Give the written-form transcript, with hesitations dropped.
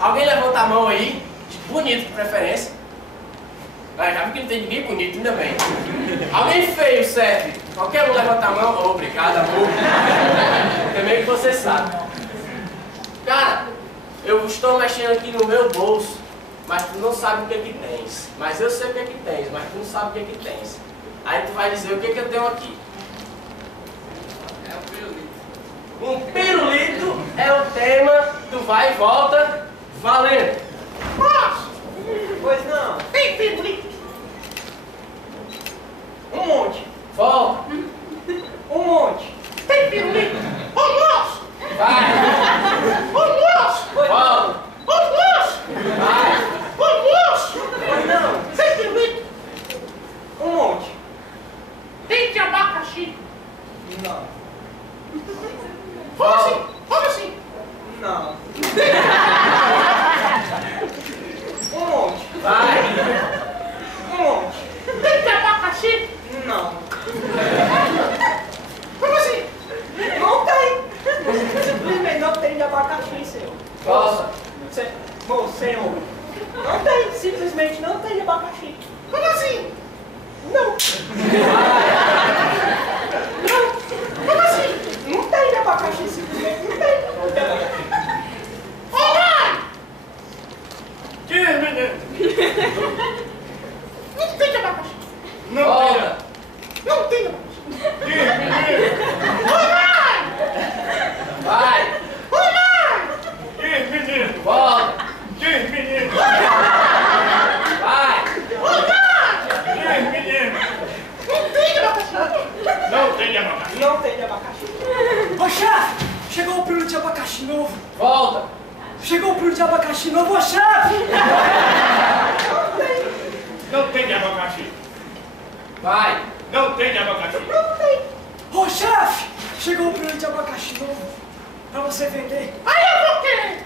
Alguém levanta a mão aí, bonito de preferência. Ah, já vi que não tem ninguém bonito, ainda bem. Alguém feio serve? Qualquer um levanta a mão. Oh, obrigado, amor. Também que você sabe. Cara, eu estou mexendo aqui no meu bolso, mas tu não sabe o que é que tens. Mas eu sei o que é que tens, mas tu não sabe o que é que tens. Aí tu vai dizer o que é que eu tenho aqui. É um pirulito. Um pirulito é o tema do vai e volta valendo. Posso? Pois não. Tem pirulito? Um monte. Volta. Um monte. Tem pirulito? Ô moço! Vai. Ô moço! Volta. Ô moço! Vai. Ô moço! Pois não. Tem pirulito? Um monte. Tem de abacaxi? Não. Como assim? Como assim? Não. Um monte. Vai. Um monte. Tem de abacaxi? Não. Como assim? Não tem. Simplesmente não tem de abacaxi, senhor. Volta. Senhor. Não tem. Simplesmente não tem de abacaxi. Como assim? Não. Não. Como assim? Não tem de abacaxi. Simplesmente não tem. Não tem abacaxi. Ô mãe! Que menino. Não tem de abacaxi. Volta. Não tem de abacaxi. Que menino. Ô mãe! Vai. Ô mãe! Que menino. Volta. Que menino. Vai. Ô mãe! Que menino. Não tem de abacaxi. Não tem de abacaxi. Não tem de abacaxi. Ô chefe, chegou o pirulito de abacaxi novo. Volta. Chegou o pirulito de abacaxi novo, ô chefe! Não tem de abacaxi. Vai. Não tem de abacaxi. Ô chefe, chegou o pirulito de abacaxi novo. Pra você vender. Aí eu vou querer.